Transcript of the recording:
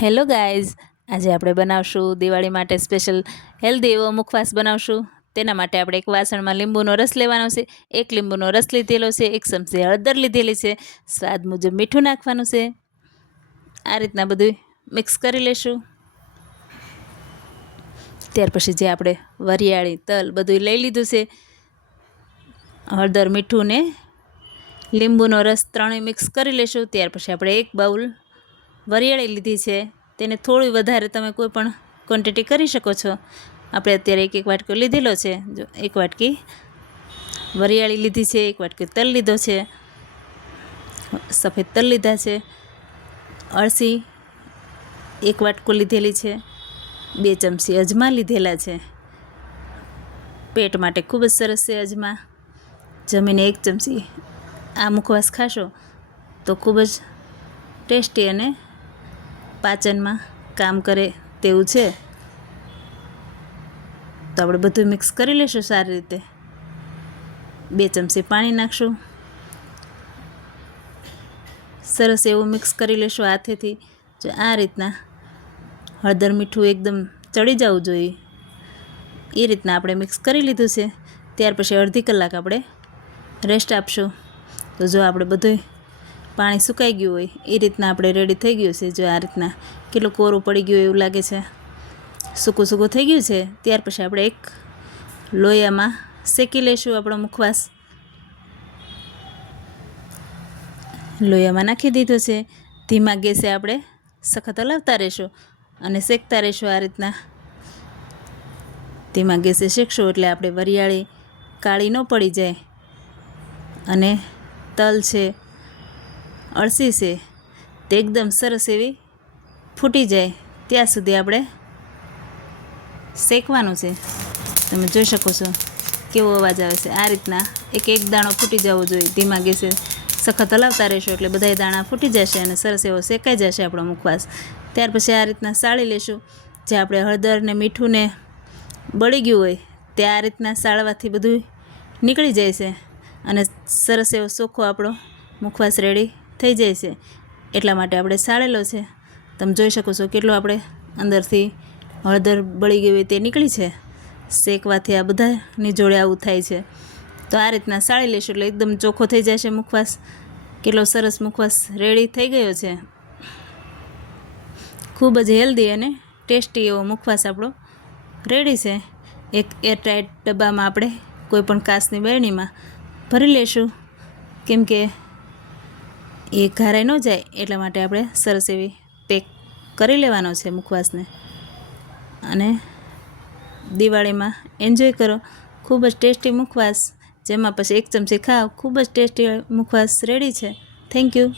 Hello guys, આજે આપણે બનાવશું દિવાળી માટે સ્પેશિયલ હેલ્ધી એવો મુખવાસ બનાવશું. તેના માટે આપણે એક વાસણમાં લીંબુનો રસ લેવાનો છે. એક લીંબુનો રસ લીધેલો છે, 1 ચમચી હળદર લીધેલી છે, સ્વાદ મુજબ મીઠું નાખવાનું છે. આ રીતના બધું મિક્સ કરી લેશું. ત્યાર પછી જે આપણે વરિયાળી, તલ બધું લઈ લીધું છે. હળદર, મીઠું ને લીંબુનો રસ ત્રણેય મિક્સ કરી લેશું. ત્યાર પછી આપણે એક બાઉલ વરિયાળી લીધી છે. તેને થોડી વધારે તમે કોઈ પણ ક્વોન્ટિટી કરી શકો છો. આપણે અત્યારે એક વાટકો લીધેલો છે. જો એક વાટકી વરિયાળી લીધી છે, એક વાટકી તલ લીધો છે, સફેદ તલ લીધા છે, અળસી એક વાટકો લીધેલી છે, 2 ચમચી અજમા લીધેલા છે. પેટ માટે ખૂબ જ સરસ છે અજમા. જમીને 1 ચમચી આ મુખવાસ ખાશો તો ખૂબ જ ટેસ્ટી અને પાચનમાં કામ કરે તેવું છે. તો આપણે બધું મિક્સ કરી લઈશું સારી રીતે. 2 ચમચી પાણી નાખશું. સરસ એવું મિક્સ કરી લઈશું હાથેથી. જો આ રીતના હળદર, મીઠું એકદમ ચડી જવું જોઈએ એ રીતના આપણે મિક્સ કરી લીધું છે. ત્યાર પછી અડધી કલાક આપણે રેસ્ટ આપશું. તો જો આપણે બધું પાણી સુકાઈ ગયું હોય એ રીતના આપણે રેડી થઈ ગયું છે. જો આ રીતના કેટલું કોરું પડી ગયું એવું લાગે છે, સૂકું સૂકું થઈ ગયું છે. ત્યાર પછી આપણે એક લોયામાં શેકી લઈશું આપણો મુખવાસ. લોયામાં નાખી દીધો છે. ધીમા ગેસે આપણે સખત હલાવતા રહીશું અને શેકતા રહીશું. આ રીતના ધીમા ગેસે શેકશું એટલે આપણે વરિયાળી કાળી ન પડી જાય અને તલ છે, અળસી છે તે એકદમ સરસ એવી ફૂટી જાય ત્યાં સુધી આપણે શેકવાનું છે. તમે જોઈ શકો છો કેવો અવાજ આવે છે. આ રીતના એક દાણો ફૂટી જવો જોઈએ. ધીમા ગેસે સખત હલાવતા રહેશો એટલે બધા દાણા ફૂટી જશે અને સરસ એવો શેકાઈ જશે આપણો મુખવાસ. ત્યાર પછી આ રીતના સાળી લેશું. જે આપણે હળદર ને મીઠું ને બળી ગયું હોય તે આ રીતના સાળવાથી બધું નીકળી જાય છે અને સરસ એવો ચોખ્ખો આપણો મુખવાસ રેડી થઈ જાય છે. એટલા માટે આપણે સાળેલો છે. તમે જોઈ શકો છો કેટલું આપણે અંદરથી હળદર બળી ગઈ હોય તે નીકળી છે. શેકવાથી આ બધાની જોડે આવું થાય છે. તો આ રીતના સાળી લઈશું એટલે એકદમ ચોખ્ખો થઈ જશે મુખવાસ. કેટલો સરસ મુખવાસ રેડી થઈ ગયો છે. ખૂબ જ હેલ્ધી અને ટેસ્ટી એવો મુખવાસ આપણો રેડી છે. એક એરટાઈટ ડબ્બામાં આપણે કોઈ પણ કાચની બરણીમાં ભરી લઈશું, કેમ કે એ ઘારાઈ ન જાય એટલા માટે આપણે સરસ એવી પેક કરી લેવાનો છે મુખવાસને. અને દિવાળીમાં એન્જોય કરો. ખૂબ જ ટેસ્ટી મુખવાસ, જેમાં પછી 1 ચમચી ખાઓ. ખૂબ જ ટેસ્ટી મુખવાસ રેડી છે. Thank you.